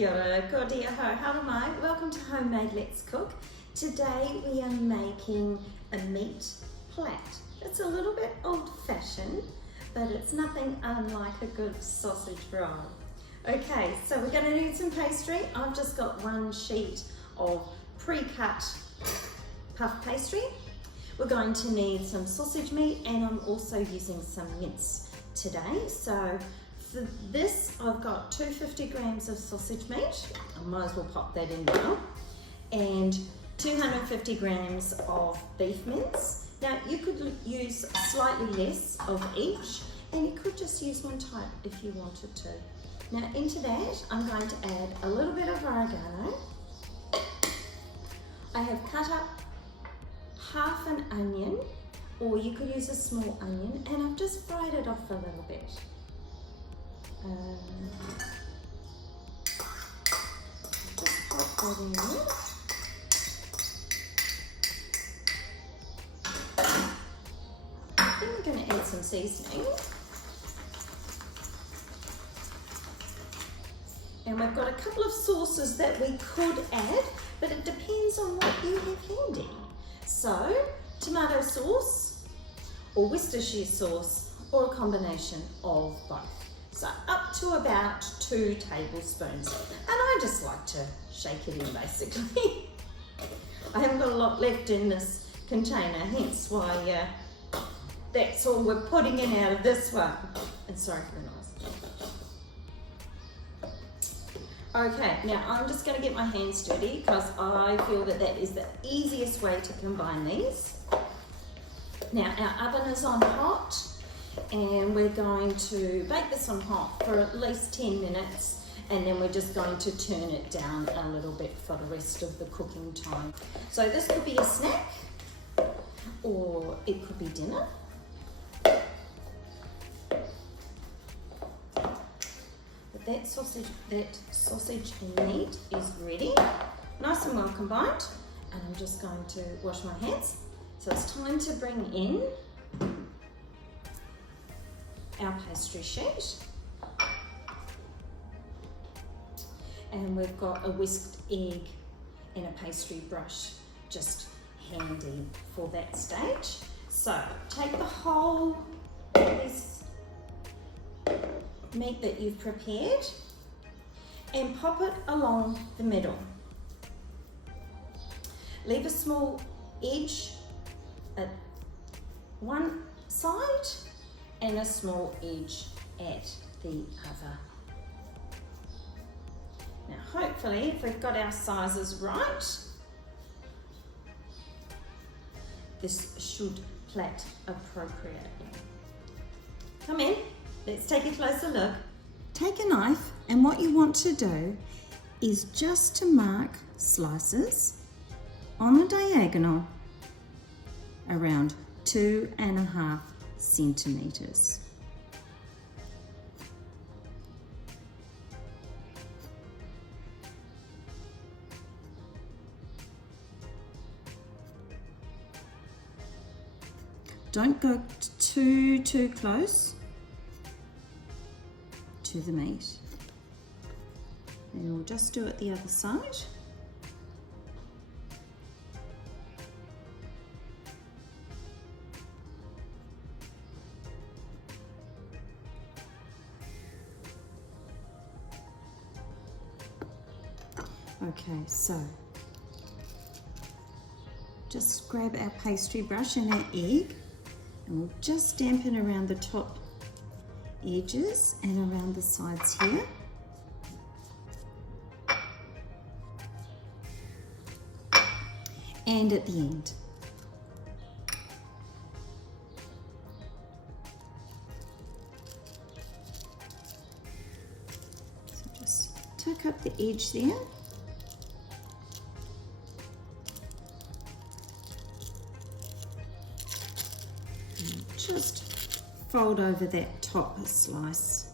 Kia ora, ko dia ho, how mai. Welcome to Homemade Let's Cook. Today we are making a meat plait. It's a little bit old-fashioned, but it's nothing unlike a good sausage roll. Okay, so we're going to need some pastry. I've just got one sheet of pre-cut puff pastry. We're going to need some sausage meat, and I'm also using some mince today. So for this, I've got 250 grams of sausage meat. I might as well pop that in now. And 250 grams of beef mince. Now you could use slightly less of each, and you could just use one type if you wanted to. Now into that, I'm going to add a little bit of oregano. I have cut up half an onion, or you could use a small onion, and I've just fried it off a little bit. Just pop that in there. Then we're going to add some seasoning. And we've got a couple of sauces that we could add, but it depends on what you have handy. So, tomato sauce, or Worcestershire sauce, or a combination of both. So up to about 2 tablespoons. And I just like to shake it in basically. I haven't got a lot left in this container, hence why that's all we're putting in out of this one. And sorry for the noise. Okay, now I'm just going to get my hands dirty because I feel that that is the easiest way to combine these. Now our oven is on hot, and we're going to bake this on hot for at least 10 minutes, and then we're just going to turn it down a little bit for the rest of the cooking time. So this could be a snack, or it could be dinner. But that sausage and meat is ready, nice and well combined, and I'm just going to wash my hands. So it's time to bring in our pastry sheet, and we've got a whisked egg and a pastry brush just handy for that stage. So take the whole piece meat that you've prepared and pop it along the middle. Leave a small edge at one side and a small edge at the other. Now hopefully, if we've got our sizes right, this should plait appropriately. Come in, let's take a closer look. Take a knife, and what you want to do is just to mark slices on the diagonal around 2.5 centimeters. Don't go too close to the meat. And we'll just do it the other side. Okay, so just grab our pastry brush and our egg, and we'll just dampen around the top edges and around the sides here. And at the end. So just tuck up the edge there. Just fold over that top slice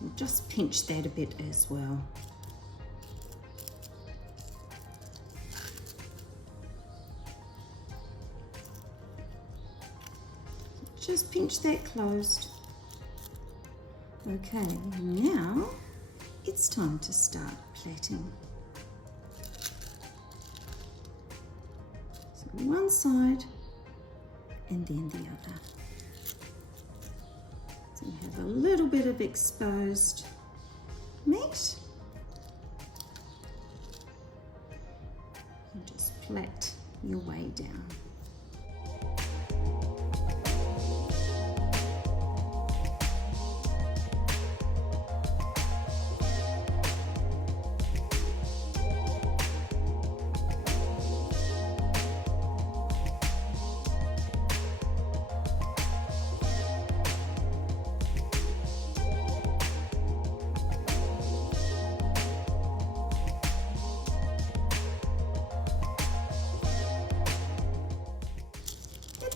and just pinch that a bit as well. Just pinch that closed. Okay, now it's time to start plaiting. So one side and then the other. So you have a little bit of exposed meat. And just plait your way down.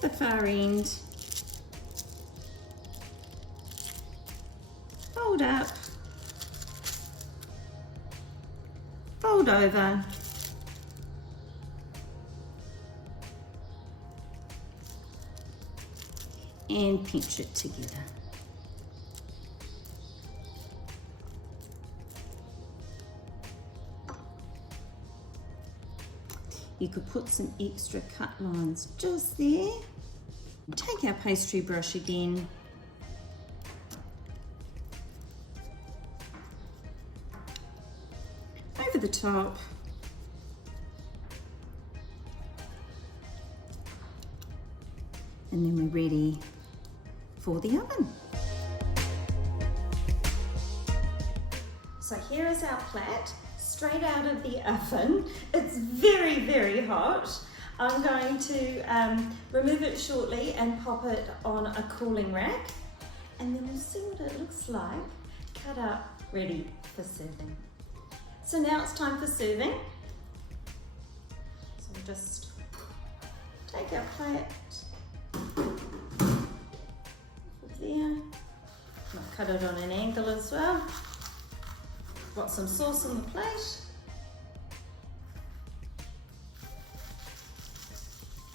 The far end, fold up, fold over, and pinch it together. You could put some extra cut lines just there. Take our pastry brush again. Over the top. And then we're ready for the oven. So here is our plait, straight out of the oven. It's very, very hot. I'm going to remove it shortly and pop it on a cooling rack, and then we'll see what it looks like, cut up, ready for serving. So now it's time for serving. So we'll just take our plate there. I'll cut it on an angle as well. Got some sauce on the plate.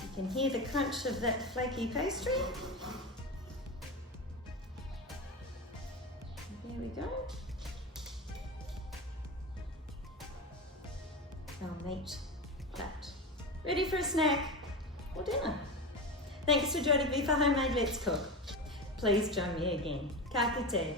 You can hear the crunch of that flaky pastry. There we go. Our meat plait. Ready for a snack or dinner. Thanks for joining me for Homemade Let's Cook. Please join me again. Ka kite.